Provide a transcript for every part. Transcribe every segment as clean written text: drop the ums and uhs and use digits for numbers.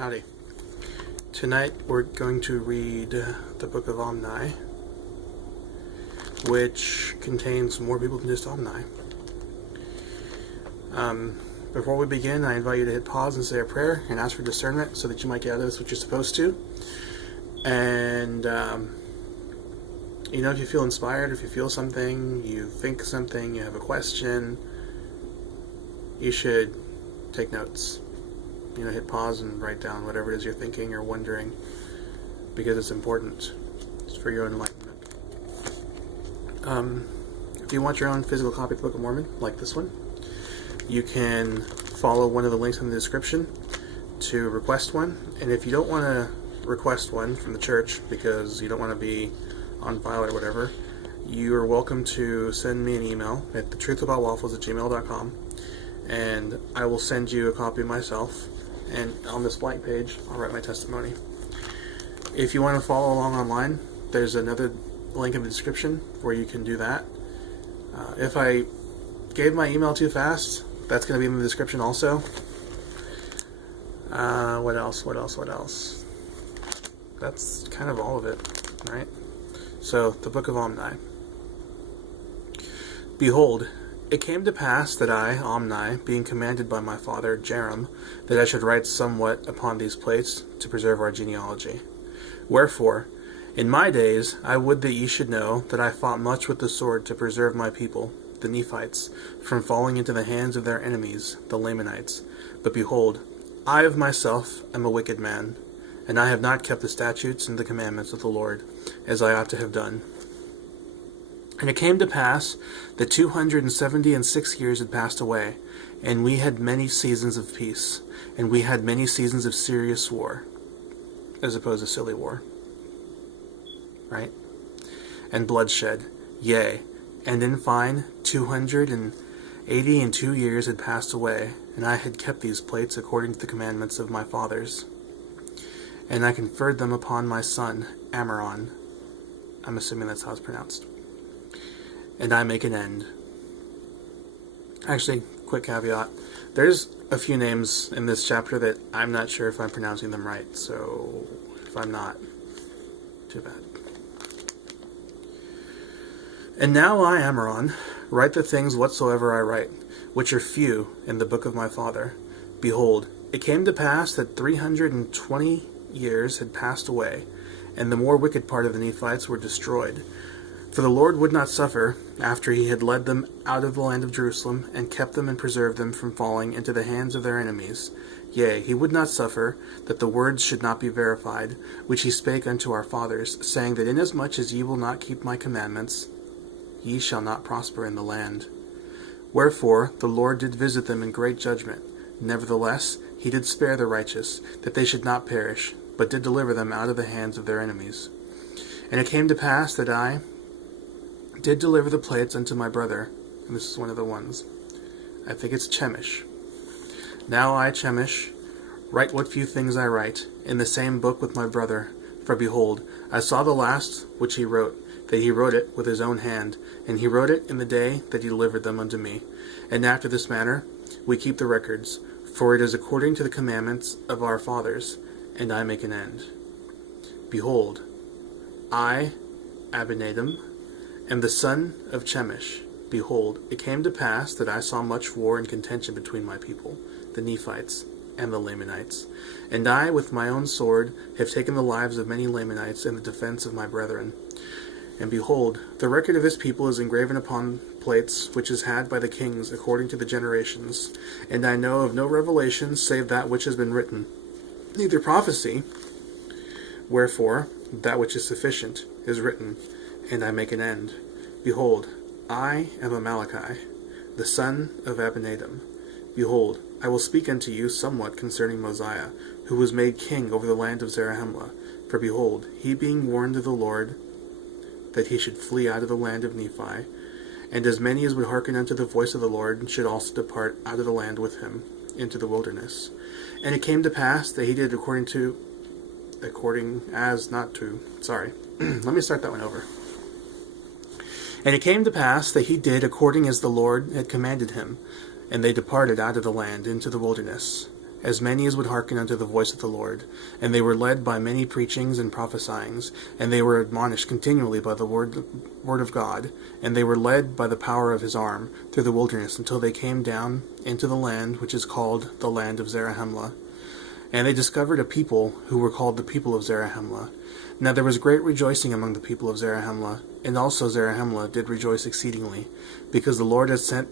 Howdy. Tonight we're going to read the Book of Omni, which contains more people than just Omni. Before we begin, I invite you to hit pause and say a prayer and ask for discernment so that you might get out of this what you're supposed to. And, if you feel inspired, if you feel something, you think something, you have a question, you should take notes. Hit pause and write down whatever it is you're thinking or wondering, because it's important. It's for your enlightenment. If you want your own physical copy of the Book of Mormon, like this one, you can follow one of the links in the description to request one. And if you don't want to request one from the church because you don't want to be on file or whatever, you are welcome to send me an email at thetruthaboutwaffles@gmail.com, and I will send you a copy myself. And on this blank page, I'll write my testimony. If you want to follow along online, there's another link in the description where you can do that. If I gave my email too fast, that's going to be in the description also. What else? That's kind of all of it, right? So, the Book of Omni. Behold, it came to pass that I, Omni, being commanded by my father, Jerem, that I should write somewhat upon these plates to preserve our genealogy. Wherefore, in my days, I would that ye should know that I fought much with the sword to preserve my people, the Nephites, from falling into the hands of their enemies, the Lamanites. But behold, I of myself am a wicked man, and I have not kept the statutes and the commandments of the Lord, as I ought to have done. And it came to pass that 276 years had passed away, and we had many seasons of peace, and we had many seasons of serious war, as opposed to silly war, right? And bloodshed, yea, and in fine, 282 years had passed away, and I had kept these plates according to the commandments of my fathers. And I conferred them upon my son, Amaron. I'm assuming that's how it's pronounced. And I make an end. Actually, quick caveat. There's a few names in this chapter that I'm not sure if I'm pronouncing them right, so if I'm not, too bad. And now I, Amaron, write the things whatsoever I write, which are few in the book of my father. Behold, it came to pass that 320 years had passed away, and the more wicked part of the Nephites were destroyed. For the Lord would not suffer, after he had led them out of the land of Jerusalem, and kept them and preserved them from falling into the hands of their enemies. Yea, he would not suffer that the words should not be verified, which he spake unto our fathers, saying that inasmuch as ye will not keep my commandments, ye shall not prosper in the land. Wherefore the Lord did visit them in great judgment. Nevertheless, he did spare the righteous, that they should not perish, but did deliver them out of the hands of their enemies. And it came to pass that I did deliver the plates unto my brother, and this is one of the ones. I think it's Chemish. Now I, Chemish, write what few things I write, in the same book with my brother. For behold, I saw the last which he wrote, that he wrote it with his own hand, and he wrote it in the day that he delivered them unto me. And after this manner we keep the records, for it is according to the commandments of our fathers, and I make an end. Behold, I, Abinadam, am the son of Chemish. Behold, it came to pass that I saw much war and contention between my people, the Nephites, and the Lamanites. And I, with my own sword, have taken the lives of many Lamanites in the defense of my brethren. And behold, the record of this people is engraven upon plates, which is had by the kings according to the generations. And I know of no revelation save that which has been written, neither prophecy. Wherefore, that which is sufficient is written, and I make an end. Behold, I am Amaleki, the son of Abinadam. Behold, I will speak unto you somewhat concerning Mosiah, who was made king over the land of Zarahemla. For behold, he being warned of the Lord that he should flee out of the land of Nephi, and as many as would hearken unto the voice of the Lord should also depart out of the land with him into the wilderness. And it came to pass that he did let me start that one over. And it came to pass that he did according as the Lord had commanded him, and they departed out of the land into the wilderness. as many as would hearken unto the voice of the Lord. And they were led by many preachings and prophesyings, and they were admonished continually by the word of God, and they were led by the power of his arm through the wilderness until they came down into the land which is called the land of Zarahemla. And they discovered a people who were called the people of Zarahemla. Now there was great rejoicing among the people of Zarahemla, and also Zarahemla did rejoice exceedingly, because the Lord had sent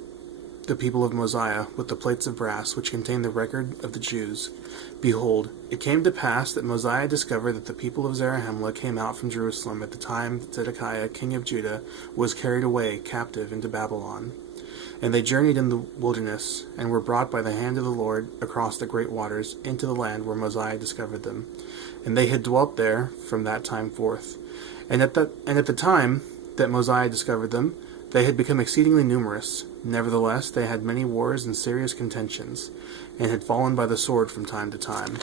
the people of Mosiah with the plates of brass which contained the record of the Jews. Behold, it came to pass that Mosiah discovered that the people of Zarahemla came out from Jerusalem at the time that Zedekiah king of Judah was carried away captive into Babylon. And they journeyed in the wilderness, and were brought by the hand of the Lord across the great waters into the land where Mosiah discovered them. And they had dwelt there from that time forth. And at the time that Mosiah discovered them, they had become exceedingly numerous. Nevertheless, they had many wars and serious contentions, and had fallen by the sword from time to time.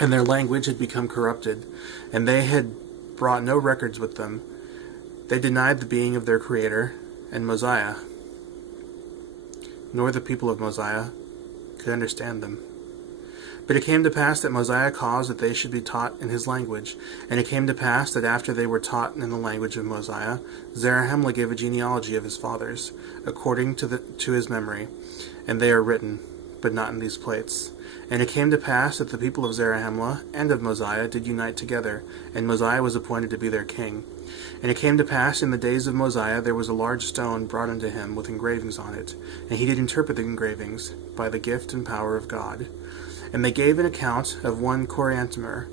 And their language had become corrupted, and they had brought no records with them. They denied the being of their Creator, and Mosiah, nor the people of Mosiah, could understand them. But it came to pass that Mosiah caused that they should be taught in his language. And it came to pass that after they were taught in the language of Mosiah, Zarahemla gave a genealogy of his fathers, according to his memory. And they are written, but not in these plates. And it came to pass that the people of Zarahemla and of Mosiah did unite together, and Mosiah was appointed to be their king. And it came to pass in the days of Mosiah there was a large stone brought unto him with engravings on it, and he did interpret the engravings by the gift and power of God. And they gave an account of one Coriantumr,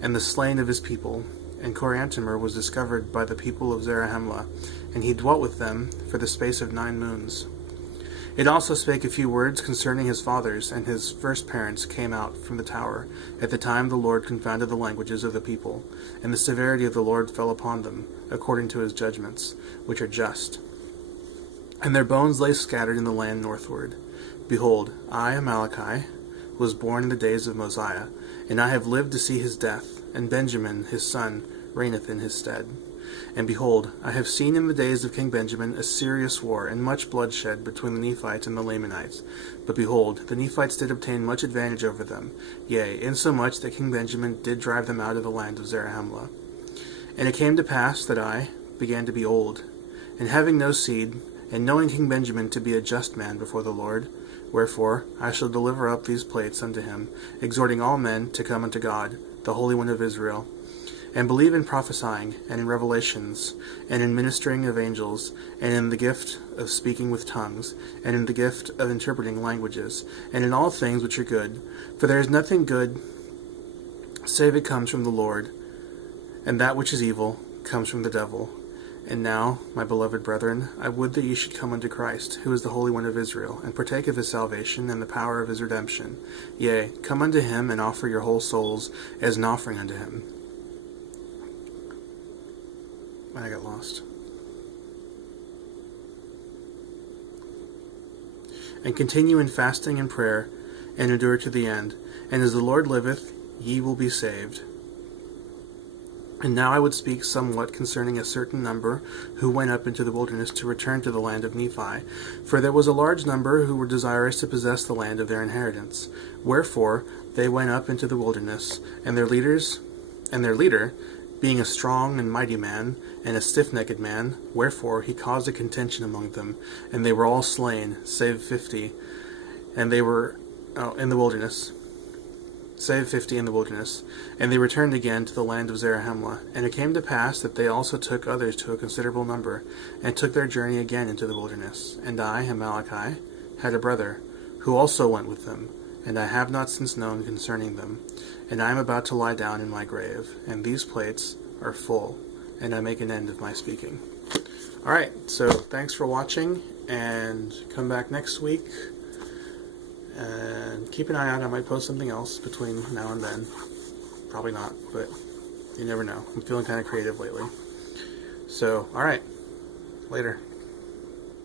and the slain of his people. And Coriantumr was discovered by the people of Zarahemla, and he dwelt with them for the space of 9 moons. It also spake a few words concerning his fathers, and his first parents came out from the tower. At the time the Lord confounded the languages of the people, and the severity of the Lord fell upon them, according to his judgments, which are just. And their bones lay scattered in the land northward. Behold, I, Amaleki, was born in the days of Mosiah, and I have lived to see his death, and Benjamin his son reigneth in his stead. And behold, I have seen in the days of King Benjamin a serious war, and much bloodshed between the Nephites and the Lamanites. But behold, the Nephites did obtain much advantage over them, yea, insomuch that King Benjamin did drive them out of the land of Zarahemla. And it came to pass that I began to be old, and having no seed, and knowing King Benjamin to be a just man before the Lord, wherefore I shall deliver up these plates unto him, exhorting all men to come unto God, the Holy One of Israel, and believe in prophesying, and in revelations, and in ministering of angels, and in the gift of speaking with tongues, and in the gift of interpreting languages, and in all things which are good. For there is nothing good save it comes from the Lord, and that which is evil comes from the devil. And now, my beloved brethren, I would that ye should come unto Christ, who is the Holy One of Israel, and partake of his salvation and the power of his redemption. Yea, come unto him, and offer your whole souls as an offering unto him. I got lost. And continue in fasting and prayer, and endure to the end. And as the Lord liveth, ye will be saved. And now I would speak somewhat concerning a certain number who went up into the wilderness to return to the land of Nephi. For there was a large number who were desirous to possess the land of their inheritance. Wherefore they went up into the wilderness, and their leader, being a strong and mighty man, and a stiff-necked man, wherefore he caused a contention among them, and they were all slain, save 50, and they were in the wilderness. Save 50 in the wilderness. And they returned again to the land of Zarahemla. And it came to pass that they also took others to a considerable number, and took their journey again into the wilderness. And I, Amaleki, had a brother, who also went with them, and I have not since known concerning them. And I am about to lie down in my grave, and these plates are full, and I make an end of my speaking. Alright, so thanks for watching, and come back next week. And keep an eye out, I might post something else between now and then. Probably not, but you never know. I'm feeling kind of creative lately. So, alright. Later.